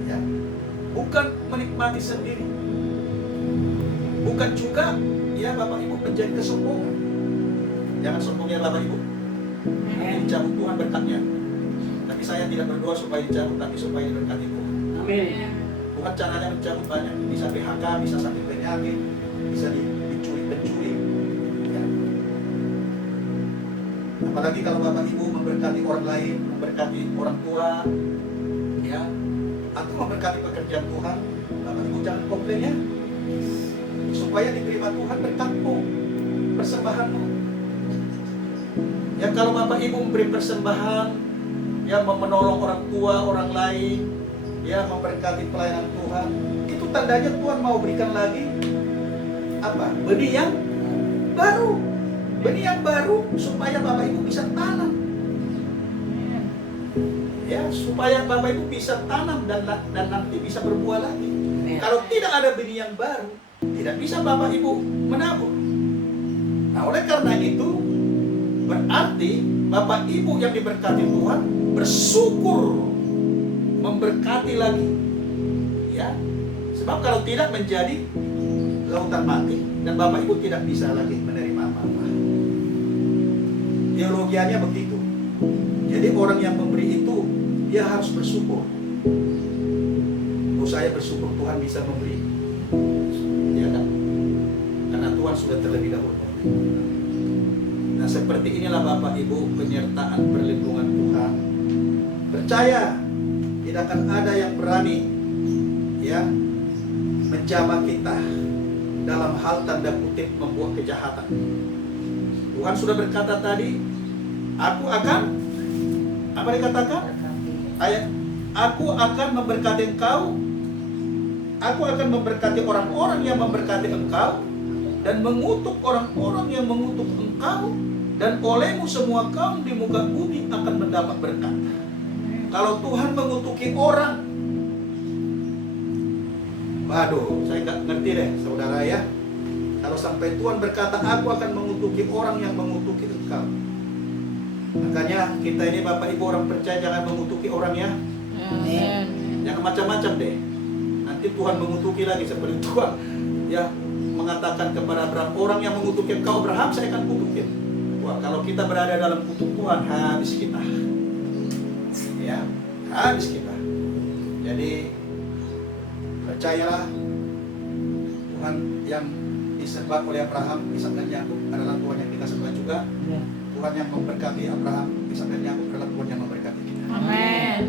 Ya. Bukan menikmati sendiri. Bukan juga ya Bapak Ibu menjadi kesombongan. Jangan sombong ya Bapak Ibu. Nanti dicabut Tuhan berkatnya. Tapi saya tidak berdoa supaya dicabut, tapi supaya diberkati Tuhan. Amin. Bukan caranya mencabut banyak, bisa PHK, bisa sakit penyakit, bisa dicuri-pencuri. Ya. Apalagi kalau Bapak Ibu memberkati orang lain, memberkati orang tua, ya, atau memberkati pekerjaan Tuhan, Bapak Ibu jangan komplain ya, supaya diterima Tuhan berkatmu, persembahanmu. Ya kalau Bapak Ibu memberi persembahan, ya menolong orang tua, orang lain, ya memberkati pelayanan Tuhan, itu tandanya Tuhan mau berikan lagi apa? Benih yang baru. Benih yang baru supaya Bapak Ibu bisa tanam. Ya, supaya Bapak Ibu bisa tanam dan nanti bisa berbuah lagi. Kalau tidak ada benih yang baru, tidak bisa Bapak Ibu menabur. Nah, oleh karena itu berarti Bapak Ibu yang diberkati Tuhan bersyukur memberkati lagi. Ya. Sebab kalau tidak menjadi lautan mati dan Bapak Ibu tidak bisa lagi menerima apa-apa. Teologianya begitu. Jadi orang yang memberi itu dia harus bersyukur. Oh, saya bersyukur Tuhan bisa memberi. Ya kan? Karena Tuhan sudah terlebih dahulu. Nah, seperti inilah Bapak Ibu penyertaan perlindungan Tuhan. Percaya tidak akan ada yang berani ya menjamah kita dalam hal tanda kutip membuat kejahatan. Tuhan sudah berkata tadi, aku akan apa dikatakan? Ayat, aku akan memberkati engkau, aku akan memberkati orang-orang yang memberkati engkau, dan mengutuk orang-orang yang mengutuk engkau, dan olehmu semua kaum di muka bumi akan mendapat berkat. Kalau Tuhan mengutuki orang, waduh, saya nggak ngerti deh, saudara ya. Kalau sampai Tuhan berkata, aku akan mengutuki orang yang mengutuki engkau. Makanya kita ini Bapak Ibu orang percaya jangan mengutuki orang ya. Jangan macam-macam deh. Nanti Tuhan mengutuki lagi seperti Tuhan ya mengatakan kepada Abraham, orang yang mengutuki engkau Abraham saya akan kutukin. Wah, kalau kita berada dalam kutuk Tuhan, habis kita. Ya, habis kita. Jadi percayalah Tuhan yang disembah oleh Abraham, Ishak dan Yakub adalah Tuhan yang kita sembah juga. Tuhan yang memberkati Abraham, Ishak dan Yakub adalah Tuhan yang memberkati kita. Amin.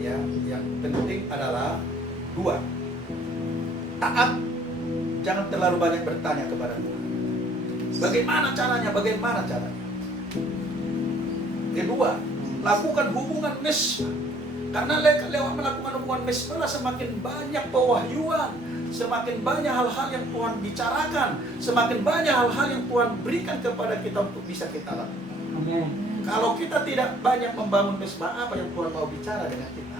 Ya, yang penting adalah dua. Taat, jangan terlalu banyak bertanya kepada Tuhan. Bagaimana caranya? Bagaimana caranya? Kedua, lakukan hubungan mesbah. Karena lewat melakukan hubungan mesbah semakin banyak pewahyuan, semakin banyak hal-hal yang Tuhan bicarakan, semakin banyak hal-hal yang Tuhan berikan kepada kita untuk bisa kita lakukan. Amin. Kalau kita tidak banyak membangun mesbah, apa yang Tuhan mau bicara dengan kita?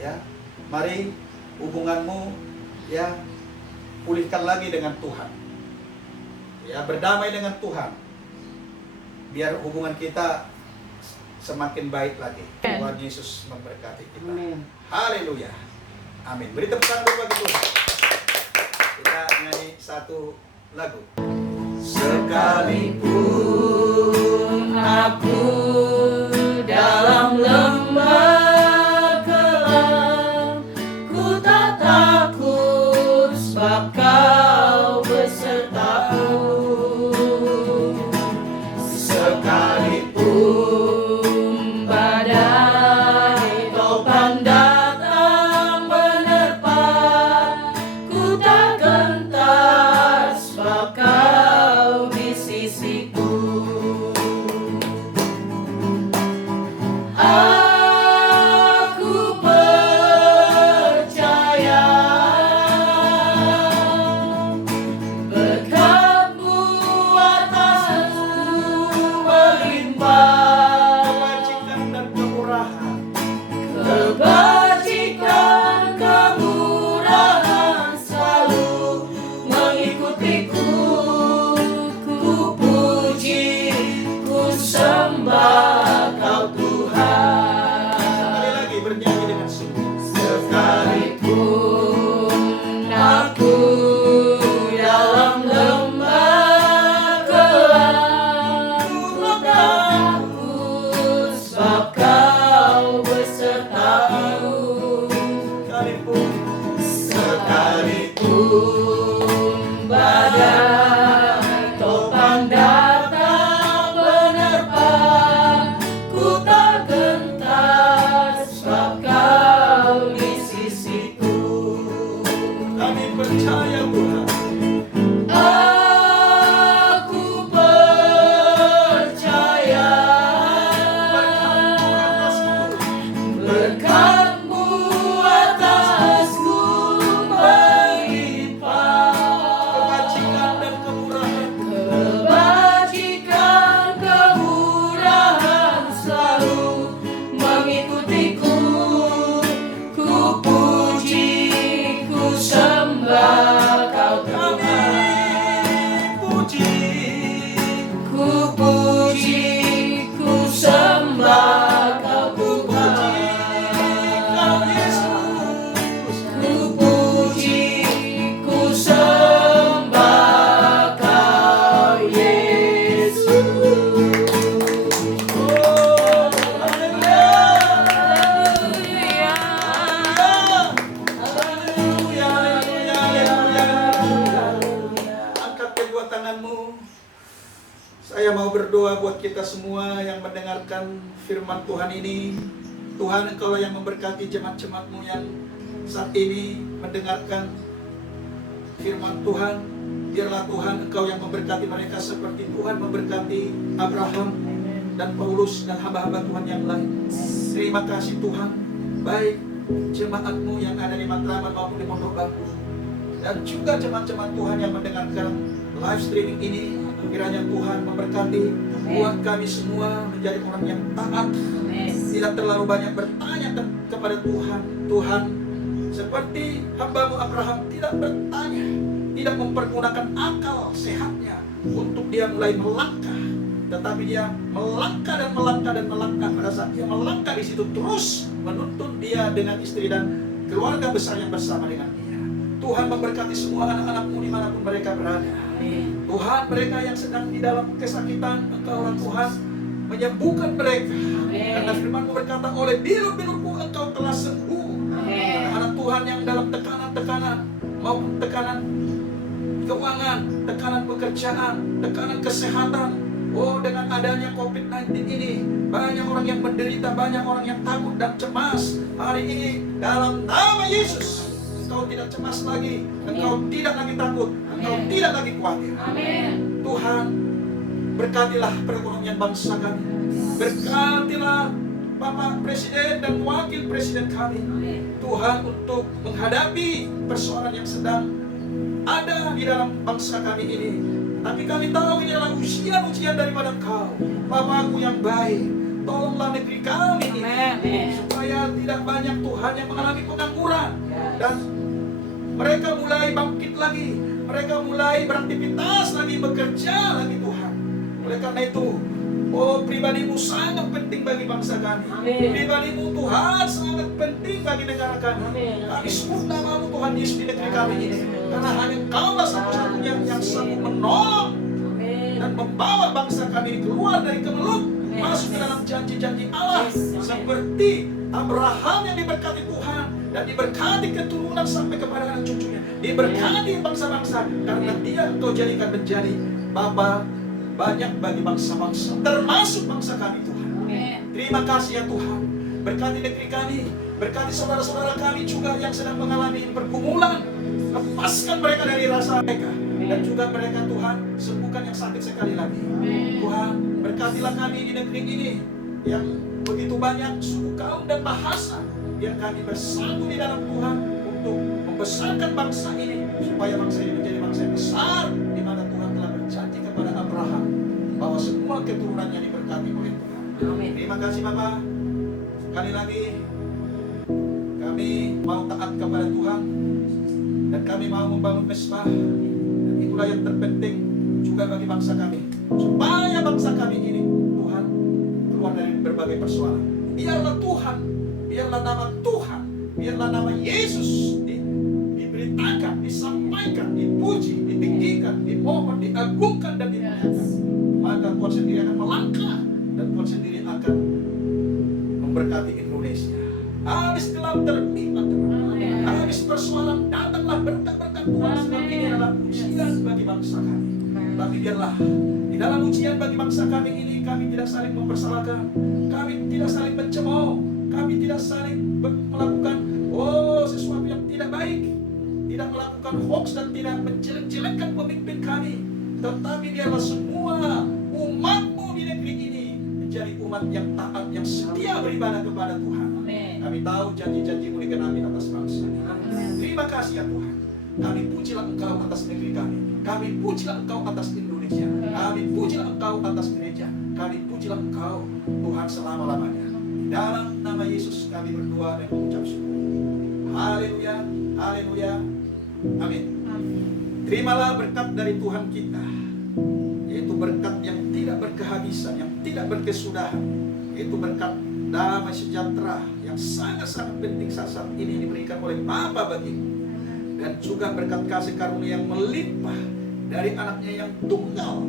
Ya, mari hubunganmu ya pulihkan lagi dengan Tuhan. Ya, berdamai dengan Tuhan. Biar hubungan kita semakin baik lagi. Tuhan Yesus memberkati kita. Amin. Haleluya. Amin. Beri tepuk tangan dulu bagi Tuhan. Kita nyanyi satu lagu. Sekalipun aku dalam lembah kelam, ku tak takut sebab kau besertaku. Sekalipun badai topan datang menerpa, ku tak gentar sebab kau di sisiku. Kami percaya Tuhan. Aku percaya berkat-Mu atasku melimpah, Kebajikan dan kemurahan kebajikan kemurahan selalu mengikutiku. Ku puji, ku sembah Kau Tuhan. puji. Ku puji, ku sembah Kau Tuhan. Kau Yesus. Ku puji, ku sembah Kau Yesus. Oh, haleluya. Haleluya. Haleluya, haleluya, haleluya. Angkat kedua tanganmu. Saya mau berdoa buat kita semua yang mendengarkan firman Tuhan ini. Tuhan, Engkau yang memberkati jemaat-jemaat-Mu yang saat ini mendengarkan firman Tuhan. Biarlah Tuhan Engkau yang memberkati mereka seperti Tuhan memberkati Abraham dan Paulus dan hamba-hamba Tuhan yang lain. Terima kasih Tuhan, baik jemaat-Mu yang ada di Matraman maupun di Pondok Bambu, dan juga jemaat-jemaat Tuhan yang mendengarkan live streaming ini. Kiranya Tuhan memberkati, buat kami semua menjadi orang yang taat, tidak terlalu banyak bertanya kepada Tuhan. Tuhan, seperti hamba-Mu Abraham tidak bertanya, tidak mempergunakan akal sehatnya untuk dia mulai melangkah, tetapi dia melangkah dan melangkah dan melangkah. Pada saat dia melangkah di situ terus menuntun dia dengan istri dan keluarga besar yang bersama dengan dia. Tuhan memberkati semua anak-anak-Mu dimanapun mereka berada. Tuhan, mereka yang sedang di dalam kesakitan, Engkaulah Tuhan menyembuhkan mereka. Karena firman-Mu berkata, oleh bilur-bilur-Mu Engkau telah sembuh. Anak Tuhan yang dalam tekanan-tekanan maupun tekanan keuangan, tekanan pekerjaan, tekanan kesehatan. Oh, dengan adanya COVID-19 ini, banyak orang yang menderita, banyak orang yang takut dan cemas. Hari ini, dalam nama Yesus, Engkau tidak cemas lagi, Engkau tidak lagi takut, Engkau tidak lagi khawatir. Tuhan, berkatilah perekonomian bangsa kami. Berkatilah Bapak Presiden dan Wakil Presiden kami. Tuhan, untuk menghadapi persoalan yang sedang ada di dalam bangsa kami ini. Tapi kami tahu ini adalah ujian-ujian daripada Engkau. Bapakku yang baik, tolonglah negeri kami ini, supaya tidak banyak Tuhan yang mengalami pengangguran, dan mereka mulai bangkit lagi, mereka mulai beraktivitas lagi, bekerja lagi Tuhan. Oleh karena itu, oh, pribadi-Mu sangat penting bagi bangsa kami. Pribadi-Mu Tuhan sangat penting bagi negara kami. Kami sebut nama-Mu Tuhan Yesus di negeri kami ini, karena hanya Engkaulah satu-satunya yang sanggup menolong dan membawa bangsa kami keluar dari kemelut, masuk ke dalam janji-janji Allah. Seperti Abraham yang diberkati Tuhan dan diberkati keturunan sampai kepada anak cucunya, diberkati bangsa-bangsa, karena dia Engkau jadikan menjadi bapa banyak bagi bangsa-bangsa, termasuk bangsa kami Tuhan. Terima kasih ya Tuhan. Berkati negeri kami, berkati saudara-saudara kami juga yang sedang mengalami pergumulan. Lepaskan mereka dari rasa mereka, dan juga mereka Tuhan, sembuhkan yang sakit sekali lagi. Tuhan, berkatilah kami di negeri ini yang begitu banyak suku, kaum dan bahasa, yang kami bersatu di dalam Tuhan untuk membesarkan bangsa ini, supaya bangsa ini menjadi bangsa yang besar, di mana Tuhan telah berjanji kepada Abraham bahwa semua keturunannya diberkati oleh Tuhan. Terima kasih Bapak. Sekali lagi kami mau taat kepada Tuhan, dan kami mau membangun mesbah. Dan itulah yang terpenting juga bagi bangsa kami, supaya bangsa kami ini Tuhan keluar dari berbagai persoalan. Biarlah Tuhan, biarlah nama Tuhan, biarlah nama Yesus diberitakan, disampaikan, dipuji, ditinggikan, dimohon, diagungkan dan dimuliakan. Maka Tuhan sendiri akan melangkah, dan Tuhan sendiri akan memberkati Indonesia. Habis gelap terbitlah terang, habis persoalan datanglah berkat-berkat Tuhan. Sebab ini adalah ujian bagi bangsa kami. Tapi biarlah di dalam ujian bagi bangsa kami ini, kami tidak saling mempersalahkan, kami tidak saling mencemooh, kami tidak saling melakukan sesuatu yang tidak baik. tidak melakukan hoax dan tidak menjelek-jelekkan pemimpin kami, tetapi biarlah semua umat-Mu di negeri ini menjadi umat yang taat, yang setia beribadah kepada Tuhan. Kami tahu janji-janji-Mu digenapi atas bangsa. Terima kasih ya Tuhan. Kami pujilah Engkau atas negeri kami. Kami pujilah Engkau atas Indonesia. Kami pujilah Engkau atas gereja. Kami pujilah Engkau Tuhan selama-lamanya. Dalam nama Yesus kami berdoa dan mengucap syukur. Haleluya, haleluya, amin. Terimalah berkat dari Tuhan kita, yaitu berkat yang tidak berkehabisan, yang tidak berkesudahan, yaitu berkat damai sejahtera yang sangat-sangat penting saat ini diberikan oleh Bapa bagimu, dan juga berkat kasih karunia yang melimpah dari anaknya yang tunggal,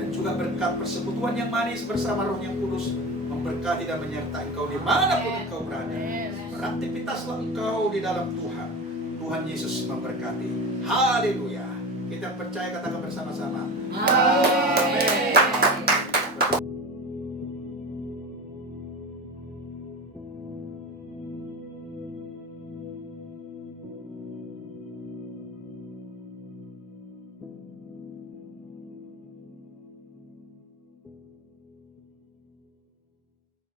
dan juga berkat persekutuan yang manis bersama Roh yang Kudus memberkati dan menyertai engkau dimanapun engkau berada. Beraktivitaslah engkau di dalam Tuhan. Tuhan Yesus memberkati. Haleluya. Kita percaya, katakan bersama-sama.